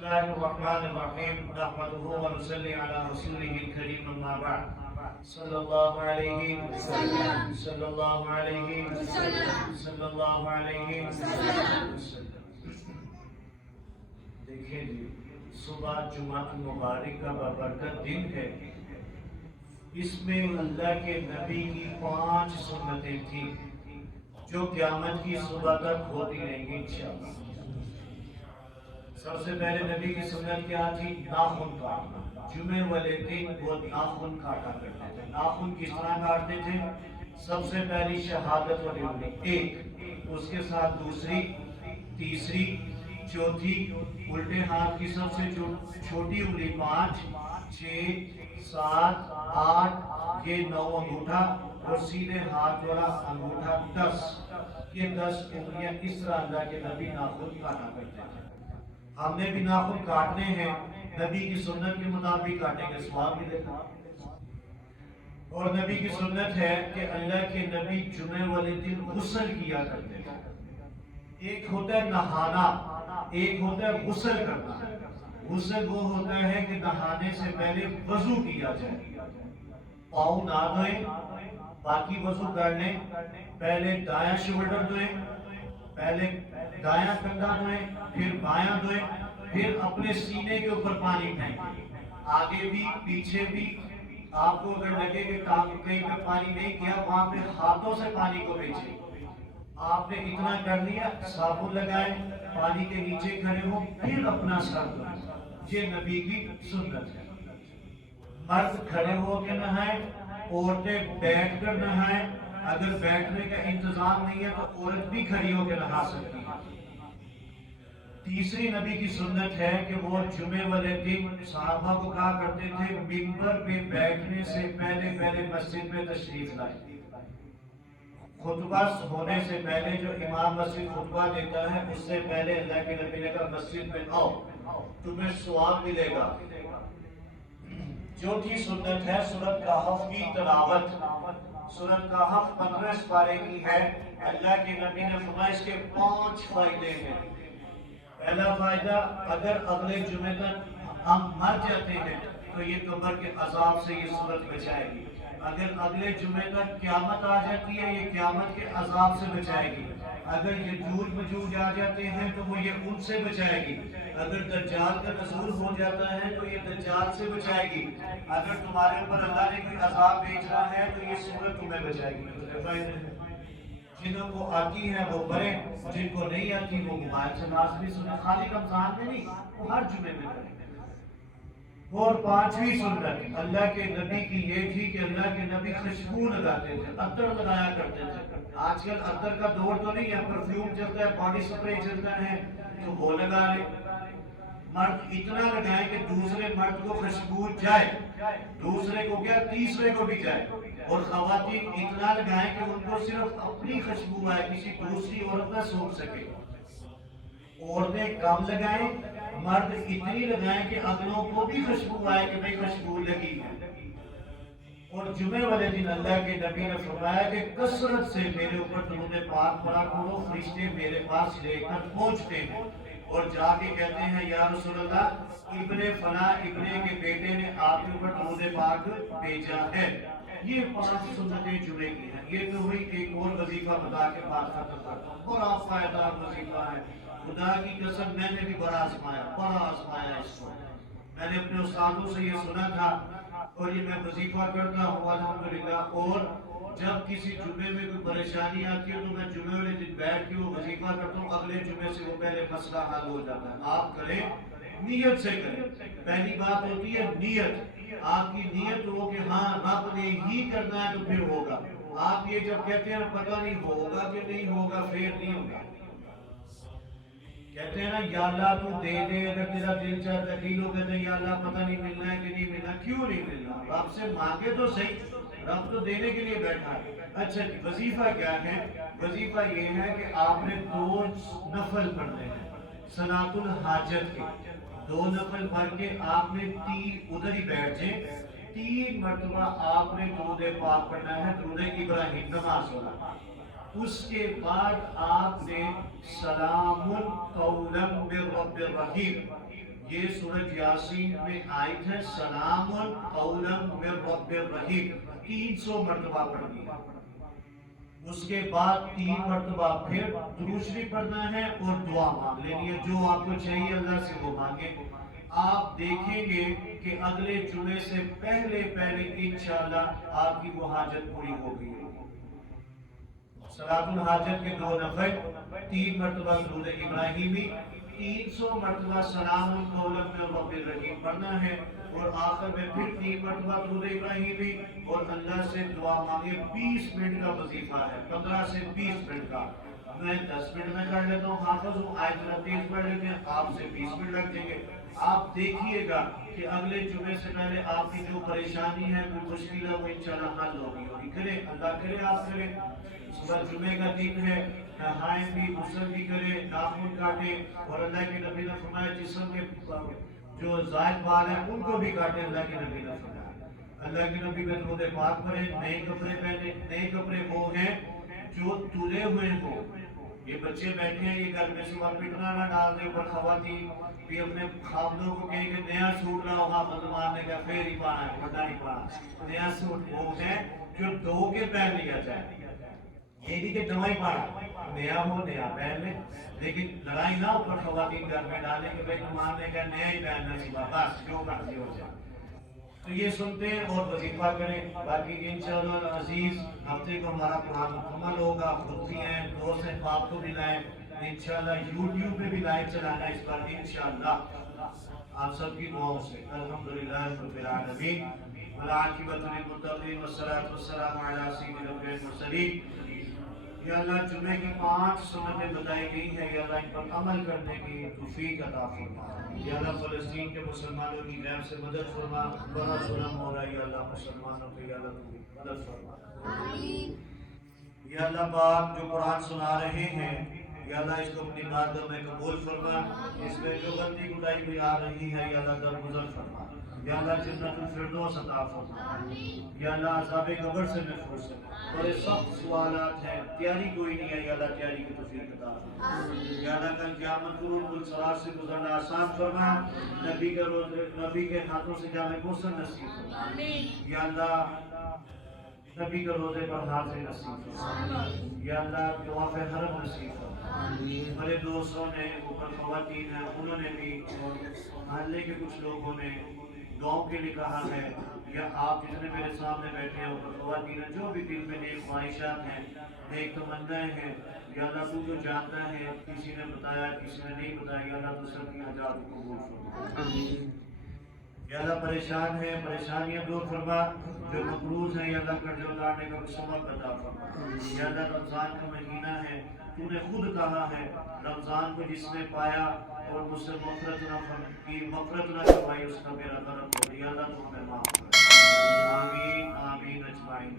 الله الرحمن الرحيم نحمده ونصلي على رسوله الكريم أما بعد صلى الله عليه وسلم صلى الله عليه وسلم صلى الله عليه وسلم. دیکھیں جی، صبح جمعہ مبارک کا بابرکت دن ہے. اس میں اللہ کے نبی کی 5 سنتیں تھیں جو قیامت کی صبح تک ہوتی رہیں گی انشاءاللہ. سب سے پہلے نبی کی سنت کیا تھی؟ ناخن کاٹنا. جمعے والے دن وہ ناخن کاٹا کرتے تھے. ناخن کس طرح کاٹتے تھے؟ سب سے پہلی شہادت والی انگلی 1، اس کے ساتھ دوسری، تیسری، چوتھی، الٹے ہاتھ کی سب سے چھوٹی انگلی 5، 6، 7، 8، یہ 9 انگوٹھا، اور سیدھے ہاتھ والا انگوٹھا 10. یہ 10 انگلیاں اس طرح اللہ کے نبی ناخن کاٹا کرتے تھے. ہم نے بھی ناخن کاٹنے ہیں، نبی کی سنت کے مطابق کاٹیں گے، ثواب ملے گا. اور نبی کی سنت ہے کہ اللہ کے نبی جمعے والے دن غسل کیا کرتے تھے. ایک ہوتا ہے نہانا، ایک ہوتا ہے غسل کرنا. غسل وہ ہوتا ہے کہ نہانے سے پہلے وضو کیا جائے. پاؤں نہ دھوئیں، باقی وضو کر لیں. پہلے دایاں شولڈر دھوئیں، پہلے دایاں کندھا دھوئیں، پھر بایاں دھوئیں، پھر اپنے سینے کے اوپر پانی پھینکیں. آگے بھی پیچھے بھی. آپ کو اگر لگے کہ کہیں پہ پانی نہیں کیا، وہاں پہ ہاتھوں سے پانی کو بھیجیں. آپ نے اتنا کر لیا، صابن لگائیں، پانی کے نیچے کھڑے ہو، پھر اپنا سر دھوئیں. یہ نبی کی سنت ہے. مرد کھڑے ہو کے نہائیں، عورتیں بیٹھ کر نہائیں. اگر بیٹھنے کا انتظام نہیں ہے تو عورت بھی کھڑی ہو کے نہا سکتی ہے. تیسری نبی کی سنت ہے کہ وہ جمعے والے دن صحابہ کو کہا کرتے تھے منبر پہ بیٹھنے سے پہلے مسجد میں تشریف لائیں. خطبہ ہونے سے پہلے جو امام مسجد خطبہ دیتا ہے، اس سے پہلے اللہ کے نبی نے کہا مسجد میں آؤ، تمہیں ثواب ملے گا. چوتھی سنت ہے سورۃ کہف کی تلاوت. سورۃ کہف 15 پارے کی ہے. اللہ کے نبی نے فرمایا اس کے 5 فائدے ہیں. پہلا فائدہ، اگر اگلے جمعے تک ہم مر جاتے ہیں تو یہ قبر کے عذاب سے یہ سورت بچائے گی. اگر اگلے جمعے تک قیامت آ جاتی ہے، یہ قیامت کے عذاب سے بچائے گی. اگر یہ جوج مجوج آ جاتے ہیں تو وہ یہ ان سے بچائے گی. اگر دجال کا نزول ہو جاتا ہے تو یہ دجال سے بچائے گی. اگر تمہارے اوپر اللہ نے کوئی عذاب بھیج رہا ہے تو یہ سورت تمہیں بچائے گی. جنہوں کو آتی ہے وہ پڑھیں، جن کو نہیں آتی وہ موبائل سے ناز بھی سنیں. خالی رمضان میں نہیں، وہ ہر جمعے میں کریں. اور 5ویں سنت اللہ کے نبی کی یہ تھی کہ اللہ کے نبی خوشبو لگاتے تھے، عطر لگایا کرتے تھے. آج کل عطر کا دور تو نہیں ہے، پرفیوم چلتا ہے، باڈی سپرے چلتا ہے، تو وہ لگا لیں. مرد اتنا لگائیں کہ دوسرے مرد کو خوشبو جائے، دوسرے کو کیا، تیسرے کو بھی جائے. اور خواتین اتنا لگائیں کہ ان کو صرف اپنی خوشبو آئے، کسی دوسری عورت نہ سونگھ سکے. عورتیں کم لگائیں، مرد اتنی لگائیں کہ اگلوں کو بھی خوشبو آئے کہ بھئی خوشبو لگی ہے. اور جمعے والے دن اللہ کے نبی نے فرمایا کہ کثرت سے میرے اوپر درود پاک پڑھا کرو، فرشتے میرے پاس لے کر پہنچتے ہیں اور جا کے کہتے ہیں یا رسول اللہ، ابن فلاں ابنے کے بیٹے نے آپ کے اوپر درود پاک بھیجا ہے. یہ 5 سنتیں جمعے کی ہیں. یہ تو ہوئی. ایک اور وظیفہ بتا کے بات ختم کرتا ہوں. بڑا پائیدار وظیفہ ہے، خدا کی قسم میں نے بھی بڑا آزمایا اس کو. میں نے اپنے استادوں سے یہ سنا تھا اور یہ میں وظیفہ کرتا ہوں الحمدللہ. اور جب کسی جمعے میں کوئی پریشانی آتی ہے تو میں جمعے والے دن بیٹھ کے وہ وظیفہ کرتا ہوں. اگلے جمعے سے وہ پہلے مسئلہ حل ہو جاتا ہے. آپ کریں، نیت سے کریں. پہلی بات ہوتی ہے نیت. آپ کی نیت ہو کہ ہاں رب نے ہی کرنا ہے تو پھر ہوگا. آپ یہ جب کہتے ہیں پتہ نہیں ہوگا کہ نہیں ہوگا، پھر نہیں ہوگا. کہتے ہیں نا یا اللہ تو دے دے، اگر تیرا دل چاہتا ہے. کئی لوگ کہتے ہیں یا اللہ پتہ نہیں ملنا ہے کہ نہیں ملنا. کیوں نہیں ملنا؟ رب سے مانگے تو صحیح، رب تو دینے کے لیے بیٹھا ہے. اچھا جی، وظیفہ کیا ہے؟ وظیفہ یہ ہے کہ آپ نے 2 نفل پڑھنے ہیں صلاۃ الحاجت کے. 2 نفل پڑھ کے آپ نے 3 ادھر ہی بیٹھ جائیں. 3 مرتبہ آپ نے درود پاک پڑھنا ہے، درود ابراہیم نماز والا. اس کے بعد آپ نے سلام قولا من رب الرحیم، یہ سورۃ یاسین میں آیت ہے سلام قولا من رب الرحیم، 300 مرتبہ پڑھنی ہے۔ اس کے بعد 3 مرتبہ پھر درود شریف پڑھنا ہے اور دعا مانگ لینی ہے، جو آپ کو چاہیے اللہ سے وہ مانگے۔ آپ دیکھیں گے کہ اگلے جمعے سے پہلے انشاءاللہ آپ کی وہ حاجت پوری ہو گئی ہے۔ صلاۃ الحاجت کے 2 نفل، 3 مرتبہ درود ابراہیمی، 300 مرتبہ سلام قولا من رب الرحیم پڑھنا ہے، اور آخر میں پھر 3 مرتبہ درود ابراہیمی اور اللہ سے دعا مانگے۔ 20 منٹ کا وظیفہ ہے، 15 سے 20 منٹ کا۔ میں 10 منٹ میں کر لیتا ہوں، حافظ ہوں، آیت تیز پڑھ لیتے ہیں، آپ سے 20 منٹ لگ جائیں گے۔ آپ دیکھیے گا کہ اگلے جمعے سے پہلے آپ کی جو پریشانی ہے، کوئی مشکل ہے، وہ انشاءاللہ حل ہوگی۔ اور کرے اللہ کرے آپ کریں، صبح جمعے کا دن ہے، نہائیں بھی، غسل بھی کرے، ناخن کاٹے، اور اللہ کے نبی نے فرمایا جسم کے جو زائد بال ہیں ان کو بھی کاٹے، اللہ کے نبی نے فرمایا۔ اللہ کے نبی میں درود پاک پڑھے، نئے کپڑے پہنے۔ نئے کپڑے وہ ہیں جو دھلے ہوئے ہوں۔ یہ بچے بیٹھے ہیں، یہ گھر میں صبح پٹنا نہ ڈال دے، اوپر خواتین بھی اپنے خاوندوں کو کہیں کہ نیا سوٹ لاؤ، ہاں مسلمان نے کہا پھر ہی پانا ہے، ورنہ نہیں پانا۔ نیا سوٹ وہ ہے جو دھو کے پہن لیا جائے، یہ نہیں کہ دوائی پانا، نیا ہو نیا پہن لے، لیکن لڑائی نہ اوپر خواتین گھر میں ڈالیں کہ بھائی تمہارے کا نیا ہی پہننا صبح، بس جو مرضی ہو جائے۔ تو یہ سنتے ہیں اور وظیفہ کریں۔ باقی انشاءاللہ العزیز ہفتے کو ہمارا قرآن مکمل ہوگا، خود بھی ہیں، دوست احباب کو بھی لائیں، انشاءاللہ یوٹیوب پہ بھی لائیو چلانا اس بار انشاءاللہ آپ سب کی دعاؤں سے۔ الحمدللہ رب العالمین، والعاقبۃ للمتقین، والصلاۃ والسلام علی سید المرسلین۔ یا اللہ جمعے کی 5 سنتیں بتائی گئی ہیں، یا اللہ ان پر عمل کرنے کی توفیق عطا فرما۔ یا اللہ فلسطین کے مسلمانوں کی غیب سے مدد فرما، بڑا ظلم ہو رہا ہے یا اللہ مسلمانوں پہ، یا اللہ تم مدد فرما۔ یا اللہ پاک جو قرآن سنا رہے ہیں، یا اللہ اس کو اپنی بارگاہ میں قبول فرما، اس میں جو غلطی کوتاہی بھی آ رہی ہے یا اللہ درگزر فرما۔ یا اللہ جنت الفردوس عطا فرما۔ یا اللہ عذاب قبر سے محفوظ فرما۔ بڑے سخت سوالات ہیں، تیاری کوئی نہیں ہے، یا اللہ تیاری کی توفیق عطا فرما۔ یا اللہ کل قیامت قرون الصراط سے گزرنا آسان فرما، نبی کے روزے نبی کے ہاتھوں سے جامع کوثر نصیب فرما۔ یا اللہ نبی کے روزے پر حاضری نصیب فرما۔ یا اللہ طواف حرم نصیب فرما۔ ہمارے دوستوں نے، اوپر خواتین ہیں، انہوں نے بھی، اور محلے کے کچھ لوگوں نے دعاؤں کے لیے کہا ہے، یا آپ جتنے میرے سامنے بیٹھے ہیں، اوپر خواتین ہیں، جو بھی دل میں نیک خواہشات ہیں، نیک تمنائیں ہیں، یا اللہ تو جو جانتا ہے، کسی نے بتایا کسی نے نہیں بتایا، یا اللہ تو سب کی حاجات کو قبول فرما۔ یا اللہ پریشان ہیں، پریشانیاں دور فرما، جو مقروض ہیں یا اللہ قرض اتارنے کا سبب عطا فرما۔ یا اللہ رمضان کا مہینہ ہے، تو نے خود کہا ہے رمضان کو جس نے پایا اور مجھ سے مغفرت نہ کروائی، اس کا میرا کرم ہو، یا اللہ تو ہمیں معاف کر۔ آمین آمین اجمعین۔